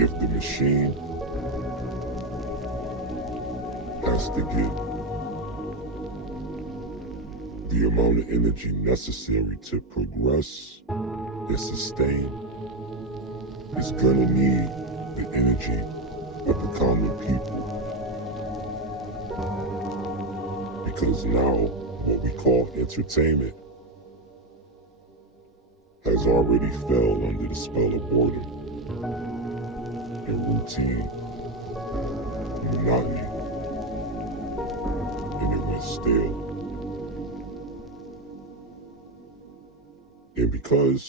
If the machine has to get the amount of energy necessary to progress and sustain, it's gonna need the energy of the common people. Because now what we call entertainment has already fell under the spell of boredom and routine, monotony, and it went stale. And because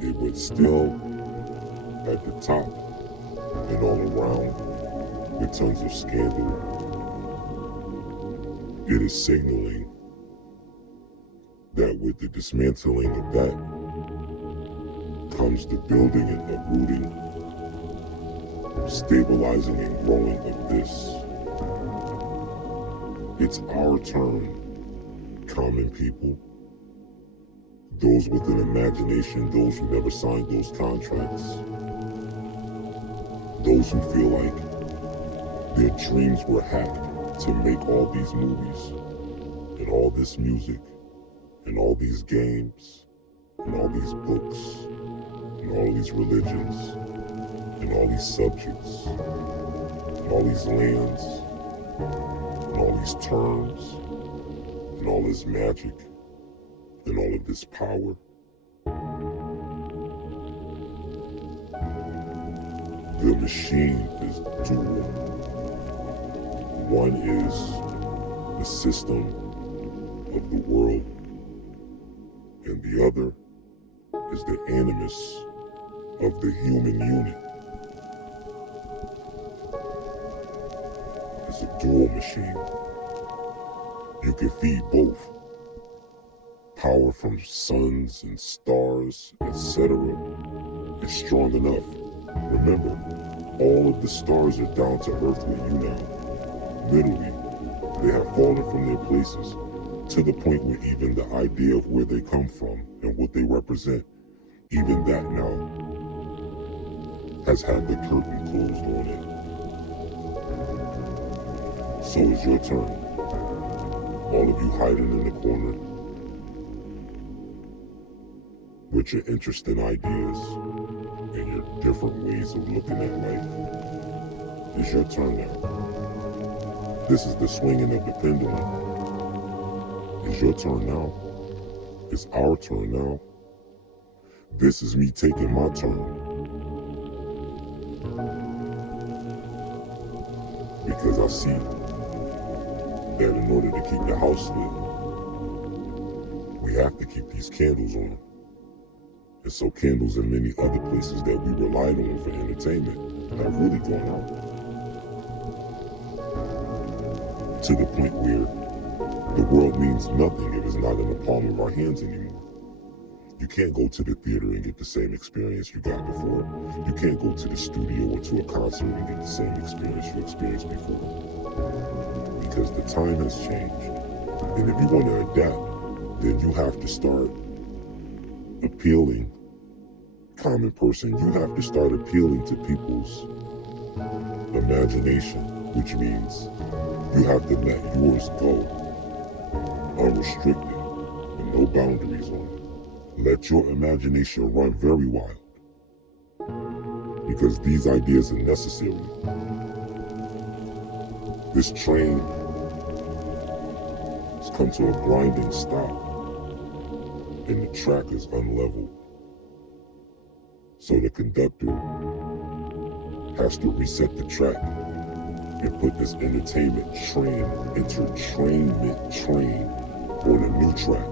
it went still at the top and all around with tons of scandal, it is signaling that with the dismantling of that comes the building and uprooting, stabilizing and growing of this. It's our turn, common people. Those with an imagination, those who never signed those contracts. Those who feel like their dreams were hacked to make all these movies and all this music and all these games and all these books and all these religions and all these subjects and all these lands and all these terms and all this magic and all of this power. The machine is dual. One is the system of the world, and the other is the animus of the human unit. It's a dual machine. You can feed both. Power from suns and stars, etc. is strong enough. Remember, all of the stars are down to earth with you now. Literally, they have fallen from their places to the point where even the idea of where they come from and what they represent, even that now has had the curtain closed on it. So it's your turn. All of you hiding in the corner with your interesting ideas and your different ways of looking at life. It's your turn now. This is the swinging of the pendulum. It's your turn now. It's our turn now. This is me taking my turn. Because I see that in order to keep the house lit, we have to keep these candles on. And so candles and many other places that we relied on for entertainment have really gone out. To the point where the world means nothing if it's not in the palm of our hands anymore. You can't go to the theater and get the same experience you got before. You can't go to the studio or to a concert and get the same experience you experienced before. Because the time has changed. And if you want to adapt, then you have to start appealing, common person, you have to start appealing to people's imagination, which means you have to let yours go, unrestricted, with no boundaries on it. Let your imagination run very wild, because these ideas are necessary. This train has come to a grinding stop, and the track is unleveled. So the conductor has to reset the track and put this entertainment train, entertainment train on a new track.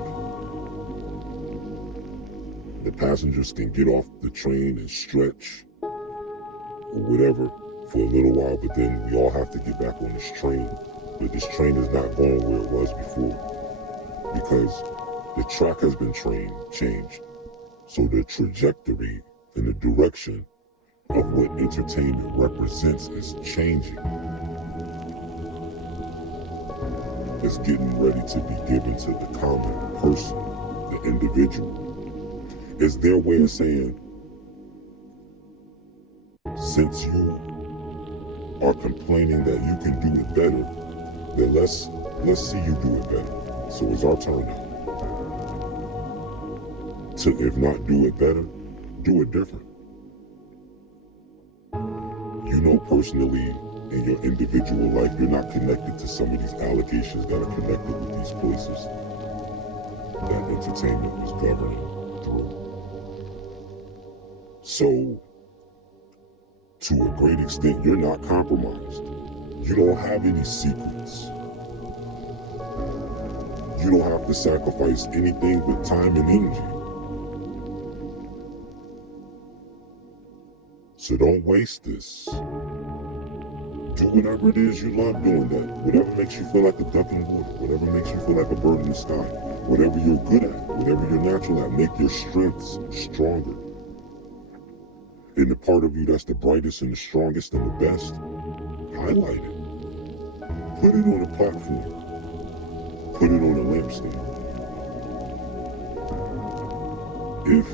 The passengers can get off the train and stretch or whatever for a little while, but then we all have to get back on this train. But this train is not going where it was before, because the track has been changed. So the trajectory and the direction of what entertainment represents is changing. It's getting ready to be given to the common person, the individual. It's their way of saying, Since you are complaining that you can do it better, then let's see you do it better. So it's our turn now. To, if not do it better, do it different. You know personally in your individual life, you're not connected to some of these allocations that are connected with these places that entertainment was governing through. So, to a great extent, you're not compromised. You don't have any secrets. You don't have to sacrifice anything but time and energy. So don't waste this. Do whatever it is you love doing that. Whatever makes you feel like a duck in water. Whatever makes you feel like a bird in the sky. Whatever you're good at. Whatever you're natural at. Make your strengths stronger. And the part of you that's the brightest and the strongest and the best, highlight it. Put it on a platform. Put it on a lampstand. If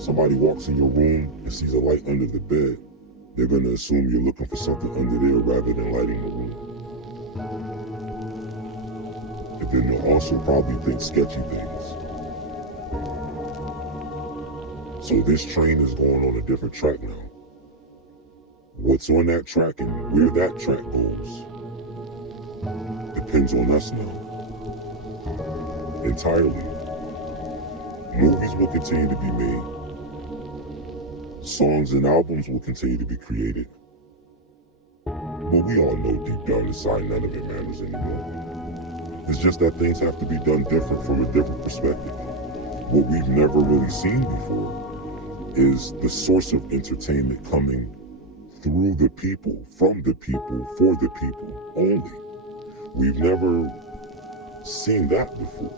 somebody walks in your room and sees a light under the bed, they're going to assume you're looking for something under there rather than lighting the room. And then they'll also probably think sketchy things. So this train is going on a different track now. What's on that track and where that track goes depends on us now. Entirely. Movies will continue to be made. Songs and albums will continue to be created. But we all know deep down inside none of it matters anymore. It's just that things have to be done different from a different perspective. What we've never really seen before is the source of entertainment coming through the people, from the people, for the people only. We've never seen that before.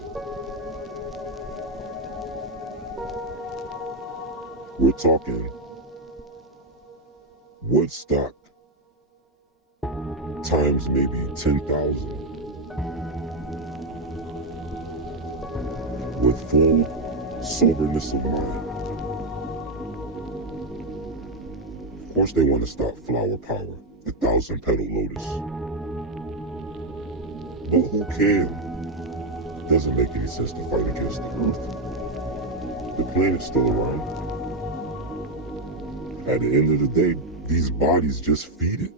We're talking Woodstock times maybe 10,000 with full soberness of mind. Of course they want to stop flower power, the 1,000-petal lotus. But who cares? It doesn't make any sense to fight against the earth. The planet's still around. At the end of the day, these bodies just feed it.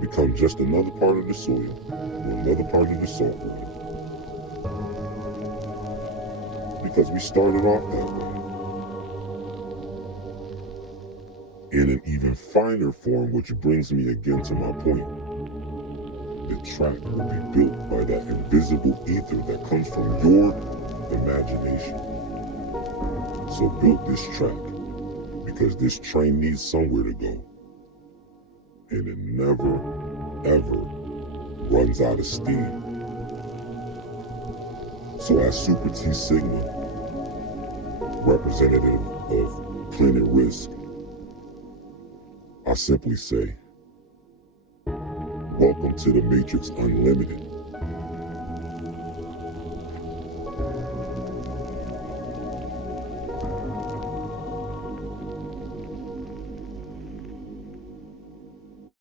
Become just another part of the soil, or another part of the salt water. Because we started off that way. In an even finer form, which brings me again to my point. The track will be built by that invisible ether that comes from your imagination. So build this track. Because this train needs somewhere to go. And it never, ever runs out of steam. So as Super T Sigma, representative of Planet Risk, I simply say, welcome to the Matrix Unlimited.